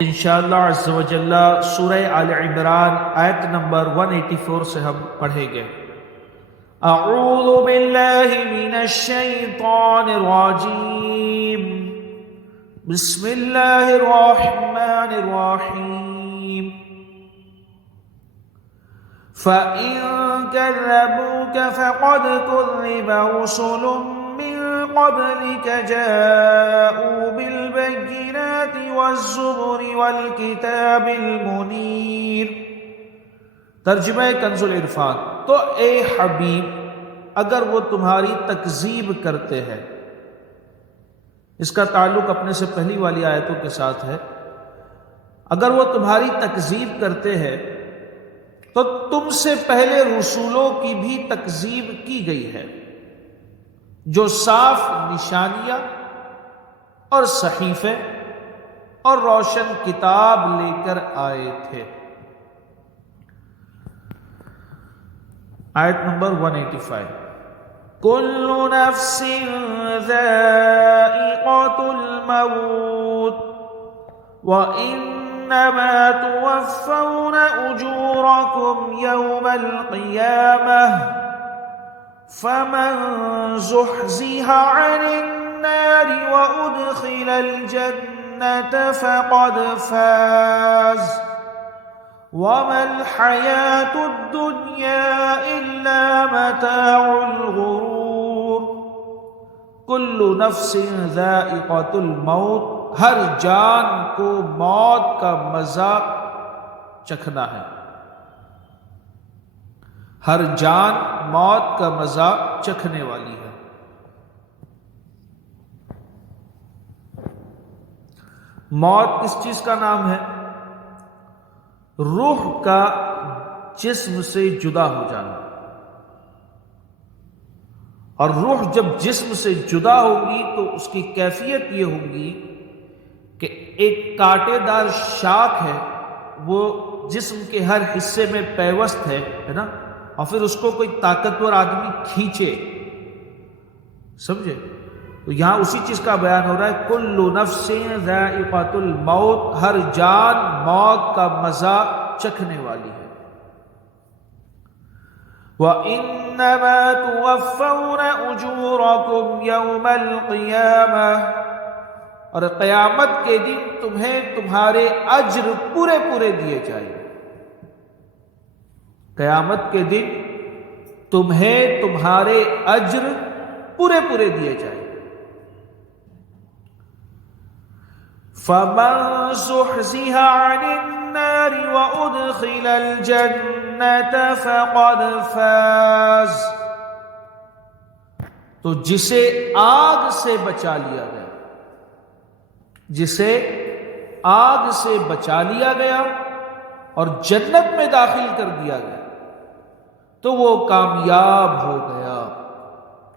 انشاءاللہ عز و جل سورہ آل عمران آیت نمبر 184 سے ہم پڑھیں گے۔ اعوذ باللہ من الشیطان الرجیم، بسم اللہ الرحمن الرحیم۔ فَإِن كَذَّبُوكَ فَقَدْ كُذِّبَ رُسُلٌ مِّن قَبْلِكَ جَاءُوا بِالْبَيِّنَاتِ وَالزُّبُرِ وَالْكِتَابِ الْمُنِيرِ۔ ترجمہ کنز العرفان۔ تو اے حبیب، اگر وہ تمہاری تکذیب کرتے ہیں، اس کا تعلق اپنے سے پہلی والی آیتوں کے ساتھ ہے، اگر وہ تمہاری تکذیب کرتے ہیں تو تم سے پہلے رسولوں کی بھی تکذیب کی گئی ہے جو صاف نشانیاں اور صحیفے اور روشن کتاب لے کر آئے تھے۔ آیت نمبر 185۔ کل نفس ذائقۃ الموت وَإِنَّمَا تُوَفَّوْنَ أُجُورَكُمْ يَوْمَ الْقِيَامَةِ فَمَنْ زُحْزِحَ عَنِ النَّارِ وَأُدْخِلَ الْجَنَّةَ فَقَدْ فَازَ وَمَا الْحَيَاةُ الدُّنْيَا إِلَّا مَتَاعُ الْغُرُورِ۔ كُلُّ نَفْسٍ ذَائِقَةُ الْمَوْتِ، ہر جان کو موت کا مزہ چکھنا ہے، ہر جان موت کا مزہ چکھنے والی ہے۔ موت کس چیز کا نام ہے؟ روح کا جسم سے جدا ہو جانا، اور روح جب جسم سے جدا ہوگی تو اس کی کیفیت یہ ہوگی کہ ایک کانٹے دار شاخ ہے، وہ جسم کے ہر حصے میں پیوست ہے نا، اور پھر اس کو کوئی طاقتور آدمی کھینچے، سمجھے؟ تو یہاں اسی چیز کا بیان ہو رہا ہے، کل نفس ذائقۃ الموت، ہر جان موت کا مزہ چکھنے والی ہے۔ وَإِنَّمَا تُوَفَّوْنَ أُجُورَكُمْ يَوْمَ الْقِيَامَةِ، اور قیامت کے دن تمہیں تمہارے اجر پورے پورے دیے جائیں گے۔ قیامت کے دن تمہیں تمہارے اجر پورے پورے دیے جائیں گے۔ فَمَنْ زُحْزِحَ عَنِ النَّارِ وَأُدْخِلَ الْجَنَّةَ فَقَدْ فَازَ، تو جسے آگ سے بچا لیا گیا، جسے آگ سے بچا لیا گیا اور جنت میں داخل کر دیا گیا تو وہ کامیاب ہو گیا۔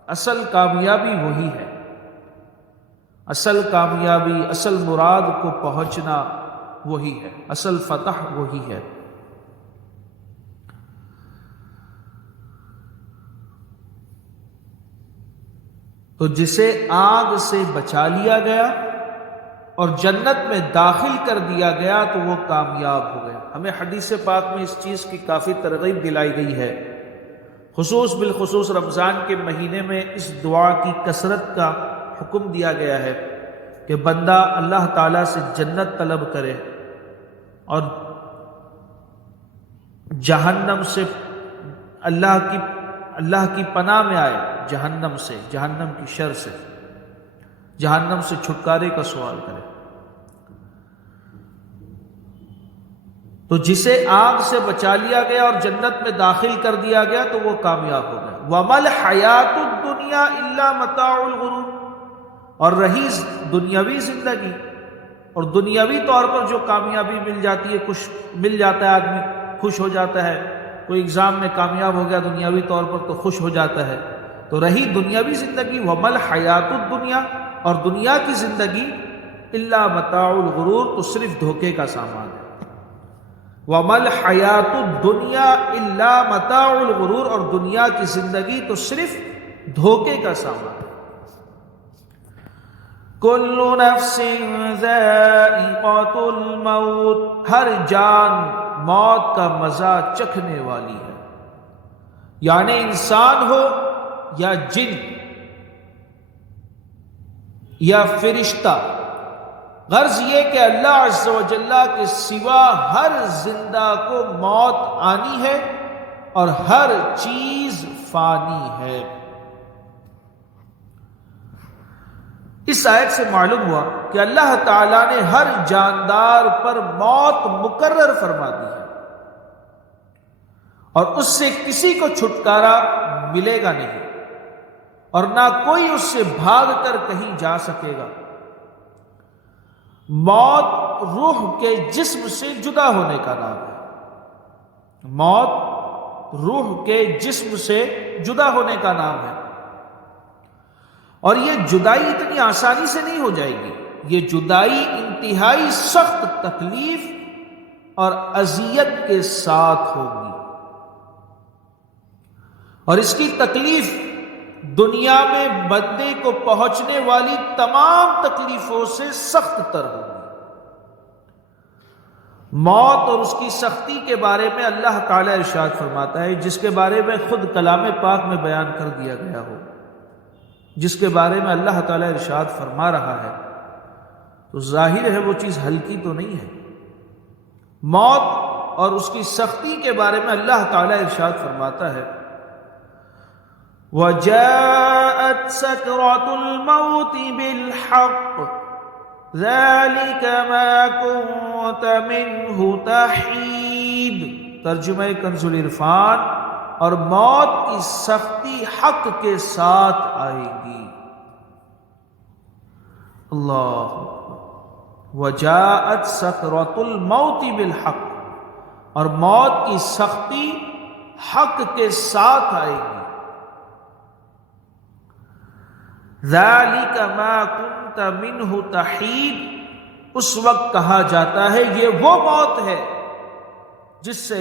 اصل کامیابی وہی ہے، اصل کامیابی، اصل مراد کو پہنچنا وہی ہے، اصل فتح وہی ہے۔ تو جسے آگ سے بچا لیا گیا اور جنت میں داخل کر دیا گیا تو وہ کامیاب ہو گیا۔ ہمیں حدیث پاک میں اس چیز کی کافی ترغیب دلائی گئی ہے، بالخصوص رمضان کے مہینے میں اس دعا کی کثرت کا حکم دیا گیا ہے کہ بندہ اللہ تعالیٰ سے جنت طلب کرے اور جہنم سے اللہ کی پناہ میں آئے، جہنم سے، جہنم کی شر سے، جہنم سے چھٹکارے کا سوال کرے۔ تو جسے آگ سے بچا لیا گیا اور جنت میں داخل کر دیا گیا تو وہ کامیاب ہو گیا۔ وَمَا الْحَيَاةُ الدُّنْيَا إِلَّا مَتَاعُ الْغُرُورِ، اور رہی دنیاوی زندگی، اور دنیاوی طور پر جو کامیابی مل جاتی ہے، مل جاتا ہے، آدمی خوش ہو جاتا ہے، کوئی ایگزام میں کامیاب ہو گیا دنیاوی طور پر تو خوش ہو جاتا ہے، تو رہی دنیاوی زندگی، وَمَا الْحَيَاةُ الدُّنْيَا، اور دنیا کی زندگی، إِلَّا مَتَاعُ الْغُرُورِ، تو صرف دھوکے کا سامان ہے۔ وَمَا الْحَيَاةُ الدُّنْيَا إِلَّا مَتَاعُ الْغُرُورِ، اور دنیا کی زندگی تو صرف دھوکے کا سامان ہے۔ کل نفس ذائقۃ الموت، ہر جان موت کا مزہ چکھنے والی ہے، یعنی انسان ہو یا جن یا فرشتہ۔ غرض یہ کہ اللہ عز و جل کے سوا ہر زندہ کو موت آنی ہے اور ہر چیز فانی ہے۔ اس آیت سے معلوم ہوا کہ اللہ تعالیٰ نے ہر جاندار پر موت مقرر فرما دی ہے اور اس سے کسی کو چھٹکارا ملے گا نہیں، اور نہ کوئی اس سے بھاگ کر کہیں جا سکے گا۔ موت روح کے جسم سے جدا ہونے کا نام ہے، موت روح کے جسم سے جدا ہونے کا نام ہے، اور یہ جدائی اتنی آسانی سے نہیں ہو جائے گی، یہ جدائی انتہائی سخت تکلیف اور اذیت کے ساتھ ہوگی، اور اس کی تکلیف دنیا میں بندے کو پہنچنے والی تمام تکلیفوں سے سخت تر ہوگی۔ موت اور اس کی سختی کے بارے میں اللہ تعالیٰ ارشاد فرماتا ہے، جس کے بارے میں خود کلام پاک میں بیان کر دیا گیا ہو، جس کے بارے میں اللہ تعالیٰ ارشاد فرما رہا ہے، تو ظاہر ہے وہ چیز ہلکی تو نہیں ہے۔ موت اور اس کی سختی کے بارے میں اللہ تعالیٰ ارشاد فرماتا ہے، وَجَاءَتْ سَكْرَةُ الْمَوْتِ بِالْحَقِّ ذَلِكَ مَا كُنْتَ مِنْهُ تَحِيدُ۔ ترجمہ کنز العرفان، اور موت کی سختی حق کے ساتھ آئے گی۔ اللہ وَجَاءَتْ سَكْرَةُ الْمَوْتِ بِالْحَقِّ، اور موت کی سختی حق کے ساتھ آئے گی۔ ذَلِكَ مَا كُنْتَ مِنْهُ تَحِيدُ، اس وقت کہا جاتا ہے یہ وہ موت ہے جس سے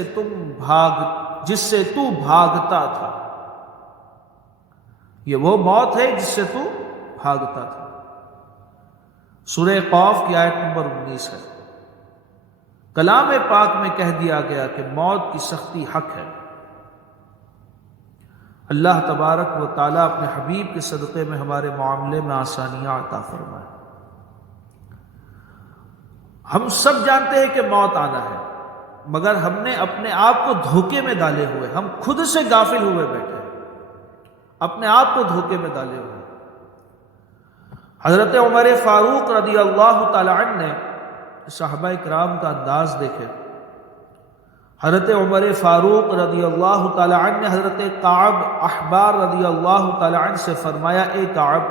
تو بھاگتا تھا، یہ وہ موت ہے جس سے تو بھاگتا تھا۔ سورہ قاف کی آیت نمبر 19 ہے۔ کلام پاک میں کہہ دیا گیا کہ موت کی سختی حق ہے۔ اللہ تبارک و تعالیٰ اپنے حبیب کے صدقے میں ہمارے معاملے میں آسانیاں عطا فرمائے۔ ہم سب جانتے ہیں کہ موت آنا ہے، مگر ہم نے اپنے آپ کو دھوکے میں ڈالے ہوئے، ہم خود سے غافل ہوئے بیٹھے ہیں، اپنے آپ کو دھوکے میں ڈالے ہوئے۔ حضرت عمر فاروق رضی اللہ تعالی عنہ نے، صحابہ کرام کا انداز دیکھے، حضرت عمر فاروق رضی اللہ تعالی عنہ نے حضرت کعب احبار رضی اللہ تعالی عنہ سے فرمایا، اے کعب،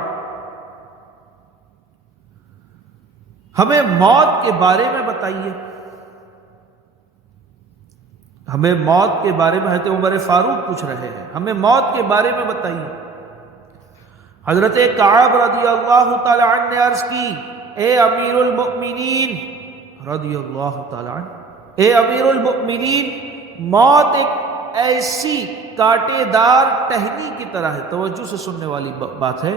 ہمیں موت کے بارے میں بتائیے، ہمیں موت کے بارے میں، حضرت عمر فاروق پوچھ رہے ہیں، ہمیں موت کے بارے میں بتائیے۔ حضرت کعب رضی اللہ تعالی عنہ نے عرض کی، اے امیر المؤمنین رضی اللہ تعالی عنہ، اے امیر المؤمنین، موت ایک ایسی کانٹے دار ٹہنی کی طرح ہے۔ توجہ سے سننے والی بات ہے،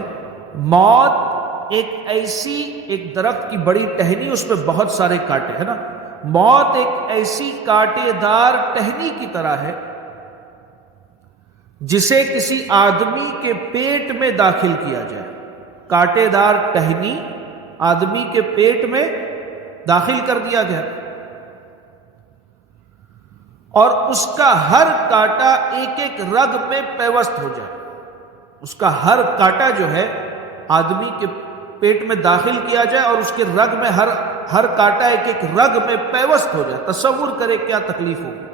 موت ایک ایسی، ایک درخت کی بڑی ٹہنی، اس میں بہت سارے کانٹے ہیں نا، موت ایک ایسی کانٹے دار ٹہنی کی طرح ہے جسے کسی آدمی کے پیٹ میں داخل کیا جائے۔ کانٹے دار ٹہنی آدمی کے پیٹ میں داخل کر دیا گیا، اور اس کا ہر کانٹا ایک ایک رگ میں پیوست ہو جائے، اس کا ہر کانٹا جو ہے آدمی کے پیٹ میں داخل کیا جائے اور اس کے رگ میں ہر کانٹا ایک ایک رگ میں پیوست ہو جائے۔ تصور کرے کیا تکلیف ہوگی۔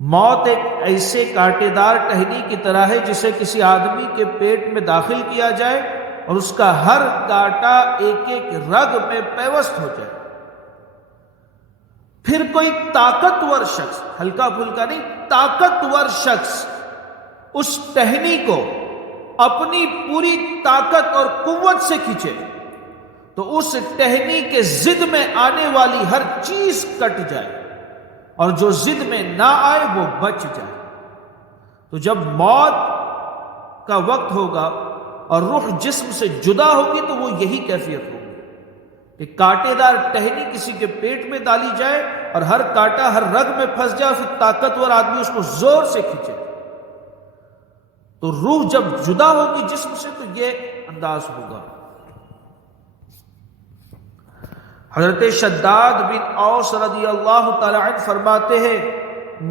موت ایک ایسے کانٹے دار ٹہنی کی طرح ہے جسے کسی آدمی کے پیٹ میں داخل کیا جائے اور اس کا ہر کانٹا ایک ایک رگ میں پیوست ہو جائے۔ پھر کوئی طاقتور شخص، ہلکا پھلکا نہیں، طاقتور شخص اس ٹہنی کو اپنی پوری طاقت اور قوت سے کھینچے تو اس ٹہنی کے ضد میں آنے والی ہر چیز کٹ جائے، اور جو ضد میں نہ آئے وہ بچ جائے۔ تو جب موت کا وقت ہوگا اور روح جسم سے جدا ہوگی تو وہ یہی کیفیت ہوگی کہ کانٹے دار ٹہنی کسی کے پیٹ میں ڈالی جائے اور ہر کانٹا ہر رگ میں پھنس جائے، پھر طاقتور آدمی اس کو زور سے کھینچے، تو روح جب جدا ہوگی جسم سے تو یہ انداز ہوگا۔ حضرت شداد بن اوس رضی اللہ تعالی عنہ فرماتے ہیں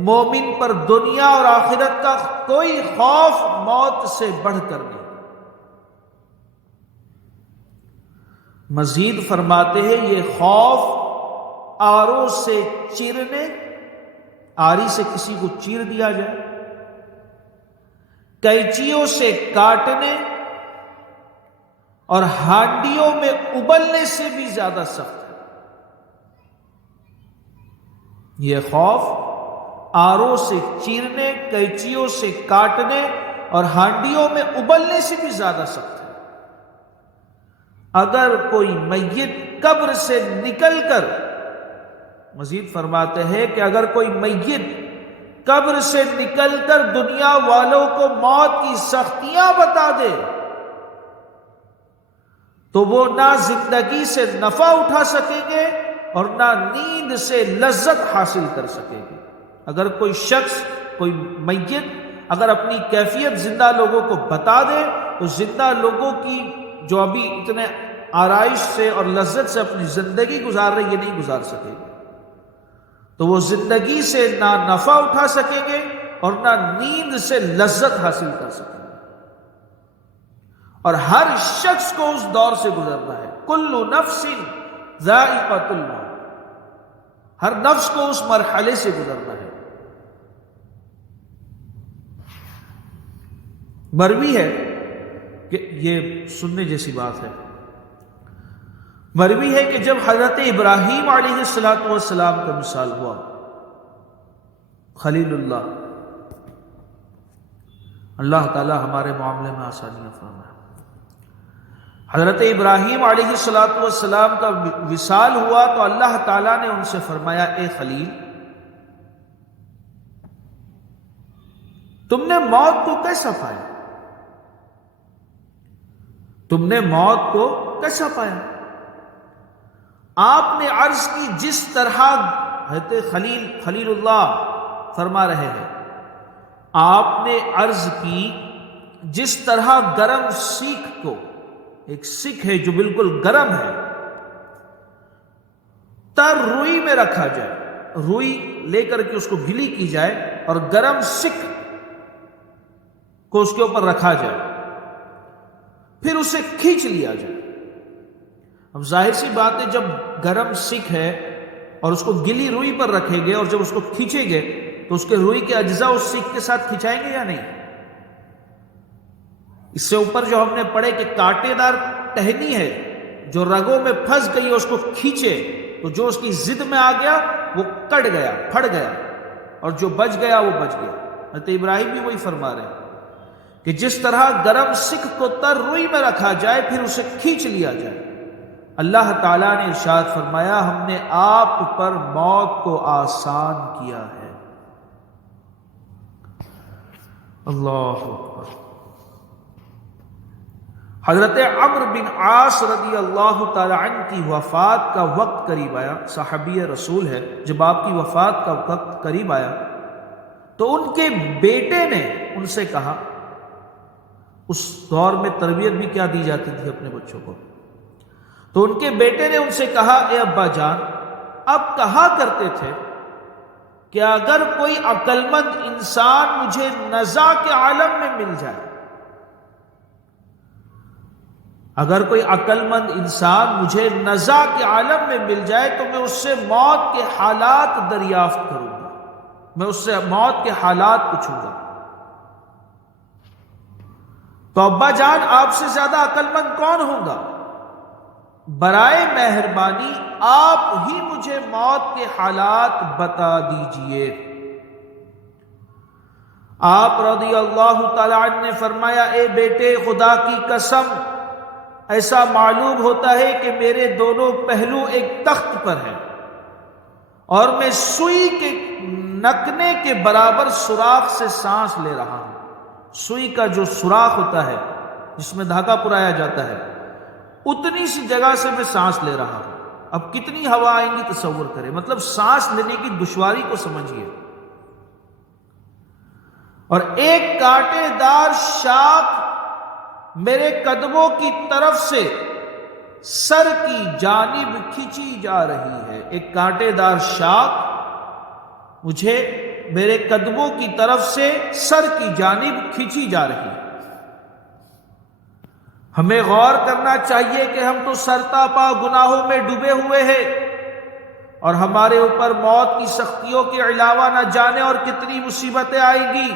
مومن پر دنیا اور آخرت کا کوئی خوف موت سے بڑھ کر نہیں۔ مزید فرماتے ہیں یہ خوف آروں سے چیرنے، آری سے کسی کو چیر دیا جائے، کینچیوں سے کاٹنے اور ہانڈیوں میں ابلنے سے بھی زیادہ سخت ہے۔ یہ خوف آروں سے چیرنے، کینچیوں سے کاٹنے اور ہانڈیوں میں ابلنے سے بھی زیادہ سخت ہے۔ اگر کوئی میت قبر سے نکل کر، مزید فرماتے ہیں کہ اگر کوئی میت قبر سے نکل کر دنیا والوں کو موت کی سختیاں بتا دے تو وہ نہ زندگی سے نفع اٹھا سکیں گے اور نہ نیند سے لذت حاصل کر سکیں گے۔ اگر کوئی شخص، کوئی میت اگر اپنی کیفیت زندہ لوگوں کو بتا دے تو زندہ لوگوں کی جو ابھی اتنے آرائش سے اور لذت سے اپنی زندگی گزار رہے یہ نہیں گزار سکے گے، تو وہ زندگی سے نہ نفع اٹھا سکیں گے اور نہ نیند سے لذت حاصل کر سکیں گے۔ اور ہر شخص کو اس دور سے گزرنا ہے، کل نفس ذائقۃ الموت، ہر نفس کو اس مرحلے سے گزرنا ہے۔ مروی ہے کہ یہ سننے جیسی بات ہے، مروی ہے کہ جب حضرت ابراہیم علیہ السلام کا وصال ہوا، خلیل اللہ، اللہ تعالی ہمارے معاملے میں آسانیاں فرمائے، حضرت ابراہیم علیہ السلام کا وصال ہوا تو اللہ تعالیٰ نے ان سے فرمایا اے خلیل، تم نے موت کو کیسا پایا؟ تم نے موت کو کیسا پایا؟ آپ نے عرض کی جس طرح، حضرت خلیل اللہ فرما رہے ہیں، آپ نے عرض کی جس طرح گرم سیخ کو، ایک سکھ ہے جو بالکل گرم ہے، تر روئی میں رکھا جائے، روئی لے کر کے اس کو گلی کی جائے اور گرم سکھ کو اس کے اوپر رکھا جائے، پھر اسے کھینچ لیا جائے۔ اب ظاہر سی بات ہے جب گرم سکھ ہے اور اس کو گلی روئی پر رکھیں گے اور جب اس کو کھینچیں گے تو اس کے روئی کے اجزاء اس سکھ کے ساتھ کھینچائیں گے یا نہیں؟ اس سے اوپر جو ہم نے پڑھے کہ کانٹے دار ٹہنی ہے جو رگوں میں پھنس گئی ہے، اس کو کھینچے تو جو اس کی ضد میں آ گیا وہ کٹ گیا، پھڑ گیا، اور جو بچ گیا وہ بچ گیا۔ حضرت ابراہیم بھی وہی فرما رہے ہیں کہ جس طرح گرم سکھ کو تر روئی میں رکھا جائے پھر اسے کھینچ لیا جائے، اللہ تعالیٰ نے ارشاد فرمایا ہم نے آپ پر موت کو آسان کیا ہے۔ اللہ اکبر۔ حضرت عمرو بن عاص رضی اللہ تعالی عنہ کی وفات کا وقت قریب آیا، صحابی رسول ہے، جب آپ کی وفات کا وقت قریب آیا تو ان کے بیٹے نے ان سے کہا، اس دور میں تربیت بھی کیا دی جاتی تھی اپنے بچوں کو، تو ان کے بیٹے نے ان سے کہا اے ابا جان، اب کہا کرتے تھے کہ اگر کوئی عقل مند انسان مجھے نزا کے عالم میں مل جائے، اگر کوئی عقل مند انسان مجھے نزا کے عالم میں مل جائے تو میں اس سے موت کے حالات دریافت کروں گا، میں اس سے موت کے حالات پوچھوں گا۔ تو ابا جان آپ سے زیادہ عقل مند کون ہوگا؟ برائے مہربانی آپ ہی مجھے موت کے حالات بتا دیجئے۔ آپ رضی اللہ تعالی عنہ نے فرمایا اے بیٹے، خدا کی قسم ایسا معلوم ہوتا ہے کہ میرے دونوں پہلو ایک تخت پر ہیں اور میں سوئی کے نکنے کے برابر سوراخ سے سانس لے رہا ہوں۔ سوئی کا جو سوراخ ہوتا ہے جس میں دھاگا پرایا جاتا ہے، اتنی سی جگہ سے میں سانس لے رہا ہوں۔ اب کتنی ہوا آئیں گی تصور کریں، مطلب سانس لینے کی دشواری کو سمجھیے۔ اور ایک کانٹے دار شاخ میرے قدموں کی طرف سے سر کی جانب کھینچی جا رہی ہے۔ ایک کانٹے دار شاخ مجھے میرے قدموں کی طرف سے سر کی جانب کھینچی جا رہی ہے۔ ہمیں غور کرنا چاہیے کہ ہم تو سرتاپا گناہوں میں ڈوبے ہوئے ہیں، اور ہمارے اوپر موت کی سختیوں کے علاوہ نہ جانے اور کتنی مصیبتیں آئیں گی۔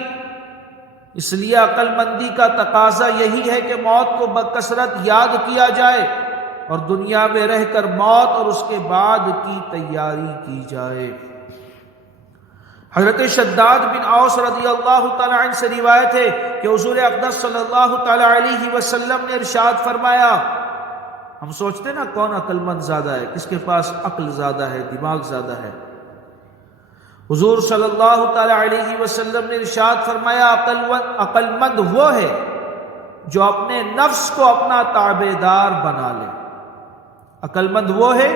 اس لیے عقل مندی کا تقاضا یہی ہے کہ موت کو بکثرت یاد کیا جائے، اور دنیا میں رہ کر موت اور اس کے بعد کی تیاری کی جائے۔ حضرت شداد بن اوس رضی اللہ تعالیٰ عنہ سے روایت ہے کہ حضور اقدس صلی اللہ تعالیٰ علیہ وسلم نے ارشاد فرمایا، ہم سوچتے نا کون عقل مند زیادہ ہے، کس کے پاس عقل زیادہ ہے، دماغ زیادہ ہے۔ حضور صلی اللہ تعالیٰ علیہ وسلم نے ارشاد فرمایا، عقل مند وہ ہے جو اپنے نفس کو اپنا تابع دار بنا لے۔ عقل مند وہ ہے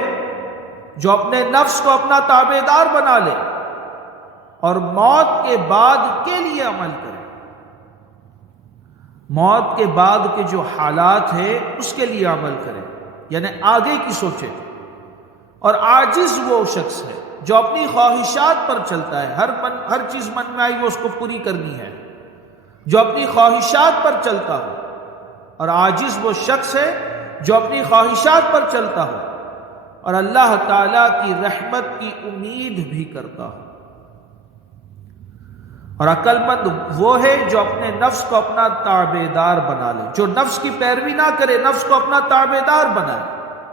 جو اپنے نفس کو اپنا تابع دار بنا لے اور موت کے بعد کے لیے عمل کرے۔ موت کے بعد کے جو حالات ہیں اس کے لیے عمل کرے، یعنی آگے کی سوچے۔ اور عاجز وہ شخص ہے جو اپنی خواہشات پر چلتا ہے، ہر چیز من میں آئی وہ اس کو پوری کرنی ہے، جو اپنی خواہشات پر چلتا ہو۔ اور عاجز وہ شخص ہے جو اپنی خواہشات پر چلتا ہو اور اللہ تعالیٰ کی رحمت کی امید بھی کرتا ہو۔ اور عقل مند وہ ہے جو اپنے نفس کو اپنا تابع دار بنا لے، جو نفس کی پیروی نہ کرے، نفس کو اپنا تابع دار بنائے۔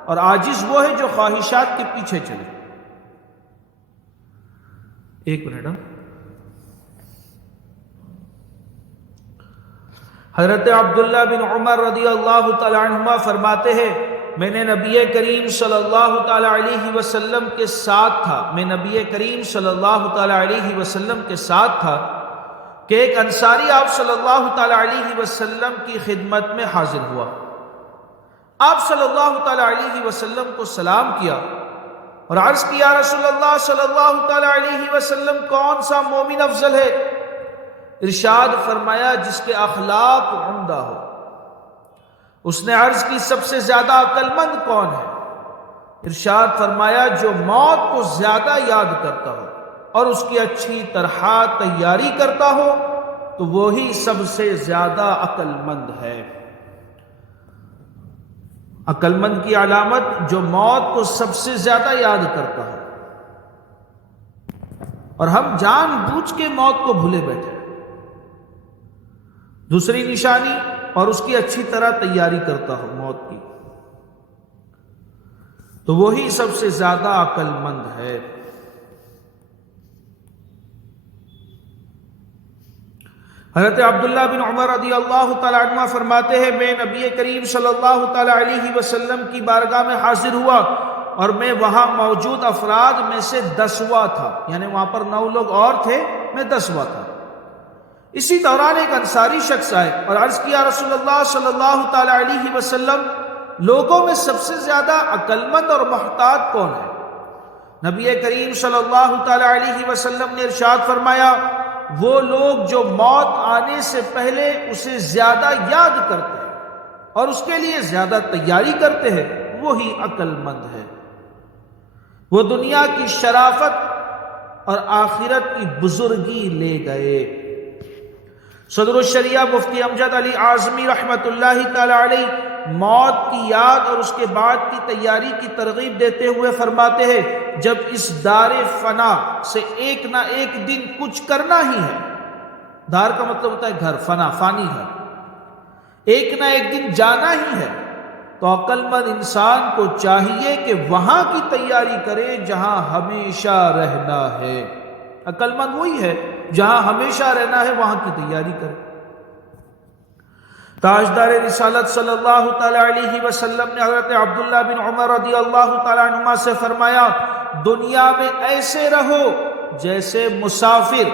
اور عاجز وہ ہے جو خواہشات کے پیچھے چلے۔ ایک منٹ۔ حضرت عبداللہ بن عمر رضی اللہ تعالی عنہما فرماتے ہیں، میں نے نبی کریم صلی اللہ تعالی علیہ وسلم کے ساتھ تھا، میں نبی کریم صلی اللہ تعالی علیہ وسلم کے ساتھ تھا کہ ایک انصاری آپ صلی اللہ تعالی علیہ وسلم کی خدمت میں حاضر ہوا۔ آپ صلی اللہ تعالی علیہ وسلم کو سلام کیا اور عرض کیا، رسول اللہ صلی اللہ تعالی علیہ وسلم کون سا مومن افضل ہے؟ ارشاد فرمایا، جس کے اخلاق عمدہ ہو۔ اس نے عرض کی، سب سے زیادہ عقل مند کون ہے؟ ارشاد فرمایا، جو موت کو زیادہ یاد کرتا ہو اور اس کی اچھی طرح تیاری کرتا ہو تو وہی سب سے زیادہ عقل مند ہے۔ عقل مند کی علامت جو موت کو سب سے زیادہ یاد کرتا ہو، اور ہم جان بوجھ کے موت کو بھولے بیٹھے۔ دوسری نشانی، اور اس کی اچھی طرح تیاری کرتا ہو موت کی، تو وہی سب سے زیادہ عقل مند ہے۔ حضرت عبداللہ بن عمر رضی اللہ تعالیٰ عنہ فرماتے ہیں، میں نبی کریم صلی اللہ تعالیٰ علیہ وسلم کی بارگاہ میں حاضر ہوا اور میں وہاں موجود افراد میں سے 10واں تھا، یعنی وہاں پر 9 لوگ اور تھے، میں 10واں تھا۔ اسی دوران ایک انصاری شخص آئے اور عرض کیا، رسول اللہ صلی اللہ تعالیٰ علیہ وسلم، لوگوں میں سب سے زیادہ عقل مند اور محتاط کون ہے؟ نبی کریم صلی اللہ تعالیٰ علیہ وسلم نے ارشاد فرمایا، وہ لوگ جو موت آنے سے پہلے اسے زیادہ یاد کرتے ہیں اور اس کے لیے زیادہ تیاری کرتے ہیں، وہی عقل مند ہے۔ وہ دنیا کی شرافت اور آخرت کی بزرگی لے گئے۔ صدر الشریعہ مفتی امجد علی اعظمی رحمت اللہ تعالی علیہ موت کی یاد اور اس کے بعد کی تیاری کی ترغیب دیتے ہوئے فرماتے ہیں، جب اس دار فنا سے ایک نہ ایک دن کچھ کرنا ہی ہے، دار کا مطلب ہوتا ہے گھر، فنا فانی گھر، ایک نہ ایک دن جانا ہی ہے، تو عقل مند انسان کو چاہیے کہ وہاں کی تیاری کرے جہاں ہمیشہ رہنا ہے۔ عقل مند وہی ہے جہاں ہمیشہ رہنا ہے وہاں کی تیاری کرے۔ تاجدار رسالت صلی اللہ تعالی علیہ وسلم نے حضرت عبداللہ بن عمر رضی اللہ تعالی عنہما سے فرمایا، دنیا میں ایسے رہو جیسے مسافر،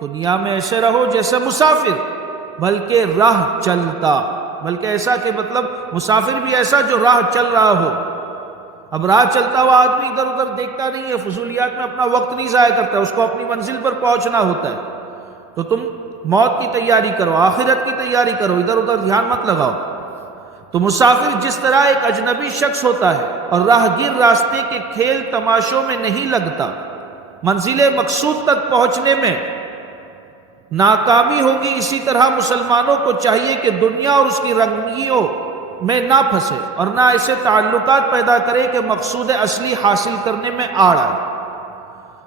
دنیا میں ایسے رہو جیسے مسافر، بلکہ راہ چلتا، بلکہ ایسا کہ مطلب مسافر بھی ایسا جو راہ چل رہا ہو. اب راہ چلتا ہوا آدمی ادھر ادھر دیکھتا نہیں ہے، فضولیات میں اپنا وقت نہیں ضائع کرتا، اس کو اپنی منزل پر پہنچنا ہوتا ہے. تو تم موت کی تیاری کرو، آخرت کی تیاری کرو، ادھر ادھر دھیان مت لگاؤ. تو مسافر جس طرح ایک اجنبی شخص ہوتا ہے اور راہگیر راستے کے کھیل تماشوں میں نہیں لگتا، منزل مقصود تک پہنچنے میں ناکامی ہوگی. اسی طرح مسلمانوں کو چاہیے کہ دنیا اور اس کی رنگینیوں میں نہ پھنسے اور نہ ایسے تعلقات پیدا کرے کہ مقصود اصلی حاصل کرنے میں آڑ آئے،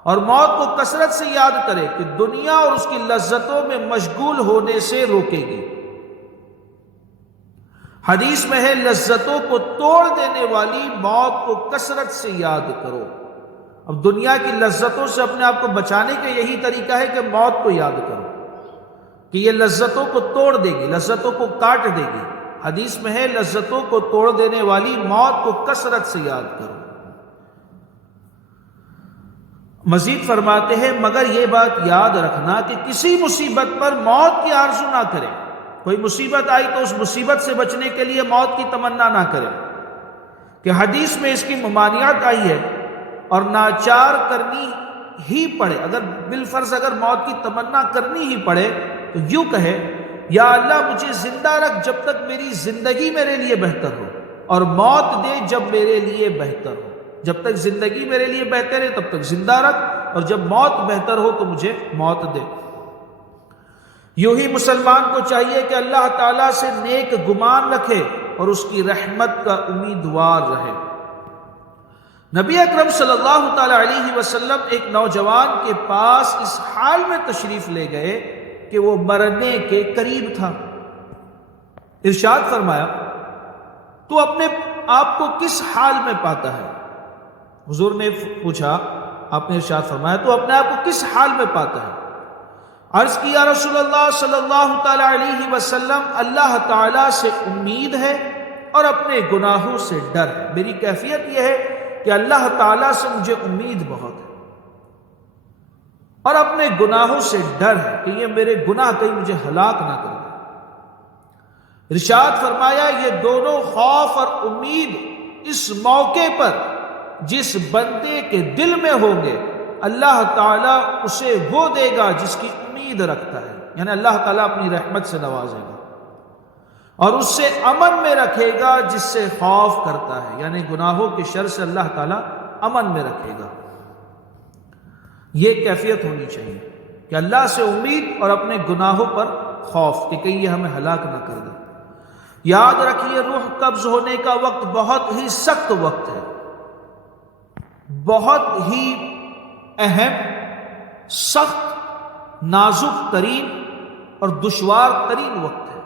اور موت کو کثرت سے یاد کرے کہ دنیا اور اس کی لذتوں میں مشغول ہونے سے روکے گی. حدیث میں ہے لذتوں کو توڑ دینے والی موت کو کثرت سے یاد کرو. اب دنیا کی لذتوں سے اپنے آپ کو بچانے کا یہی طریقہ ہے کہ موت کو یاد کرو کہ یہ لذتوں کو توڑ دے گی، لذتوں کو کاٹ دے گی. حدیث میں ہے لذتوں کو توڑ دینے والی موت کو کثرت سے یاد کرو. مزید فرماتے ہیں مگر یہ بات یاد رکھنا کہ کسی مصیبت پر موت کی آرزو نہ کرے. کوئی مصیبت آئی تو اس مصیبت سے بچنے کے لیے موت کی تمنا نہ کرے، کہ حدیث میں اس کی ممانعت آئی ہے اور ناچار کرنی ہی پڑے. اگر بالفرض اگر موت کی تمنا کرنی ہی پڑے تو یوں کہے یا اللہ مجھے زندہ رکھ جب تک میری زندگی میرے لیے بہتر ہو، اور موت دے جب میرے لیے بہتر ہو. جب تک زندگی میرے لیے بہتر ہے تب تک زندہ رکھ، اور جب موت بہتر ہو تو مجھے موت دے. یوں ہی مسلمان کو چاہیے کہ اللہ تعالیٰ سے نیک گمان رکھے اور اس کی رحمت کا امیدوار رہے. نبی اکرم صلی اللہ تعالی علیہ وسلم ایک نوجوان کے پاس اس حال میں تشریف لے گئے کہ وہ مرنے کے قریب تھا. ارشاد فرمایا تو اپنے آپ کو کس حال میں پاتا ہے؟ حضور نے پوچھا، آپ نے ارشاد فرمایا تو اپنے آپ کو کس حال میں پاتا ہے؟ عرض کی یا رسول اللہ صلی اللہ تعالی علیہ وسلم اللہ تعالیٰ سے امید ہے اور اپنے گناہوں سے ڈر ہے. میری کیفیت یہ ہے کہ اللہ تعالیٰ سے مجھے امید بہت ہے اور اپنے گناہوں سے ڈر ہے کہ یہ میرے گناہ کہیں مجھے ہلاک نہ کر دے. ارشاد فرمایا یہ دونوں خوف اور امید اس موقع پر جس بندے کے دل میں ہوں گے اللہ تعالیٰ اسے وہ دے گا جس کی امید رکھتا ہے. یعنی اللہ تعالیٰ اپنی رحمت سے نوازے گا اور اس سے امن میں رکھے گا جس سے خوف کرتا ہے، یعنی گناہوں کے شر سے اللہ تعالیٰ امن میں رکھے گا. یہ کیفیت ہونی چاہیے کہ اللہ سے امید اور اپنے گناہوں پر خوف کہ کہیں یہ ہمیں ہلاک نہ کر دے. یاد رکھیے روح قبض ہونے کا وقت بہت ہی سخت وقت ہے، بہت ہی اہم، سخت، نازک ترین اور دشوار ترین وقت ہے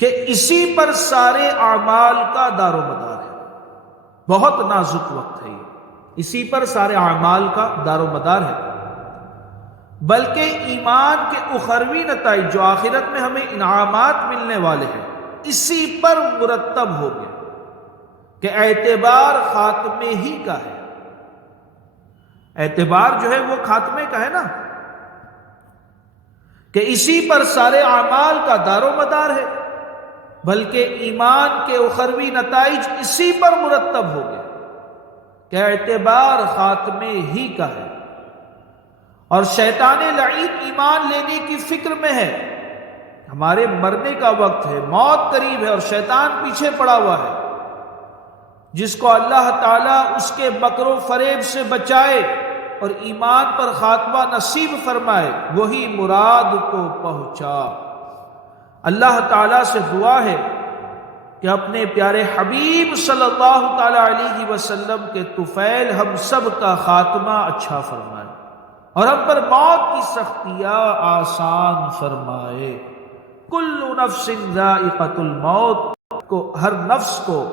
کہ اسی پر سارے اعمال کا دار و مدار ہے. بہت نازک وقت ہے یہ، اسی پر سارے اعمال کا دار و مدار ہے. بلکہ ایمان کے اخروی نتائج جو آخرت میں ہمیں انعامات ملنے والے ہیں اسی پر مرتب ہو گئے کہ اعتبار خاتمے ہی کا ہے. اعتبار جو ہے وہ خاتمے کا ہے نا، کہ اسی پر سارے اعمال کا دار و مدار ہے. بلکہ ایمان کے اخروی نتائج اسی پر مرتب ہو گئے کہ اعتبار خاتمے ہی کا ہے. اور شیطان لعین ایمان لینے کی فکر میں ہے، ہمارے مرنے کا وقت ہے، موت قریب ہے اور شیطان پیچھے پڑا ہوا ہے. جس کو اللہ تعالیٰ اس کے مکر و فریب سے بچائے اور ایمان پر خاتمہ نصیب فرمائے وہی مراد کو پہنچا. اللہ تعالیٰ سے دعا ہے کہ اپنے پیارے حبیب صلی اللہ تعالی علیہ وسلم کے طفیل ہم سب کا خاتمہ اچھا فرمائے اور ہم پر موت کی سختیاں آسان فرمائے. کل نفس ذائقۃ الموت کو، ہر نفس کو،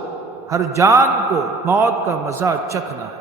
ہر جان کو موت کا مزہ چکھنا ہے.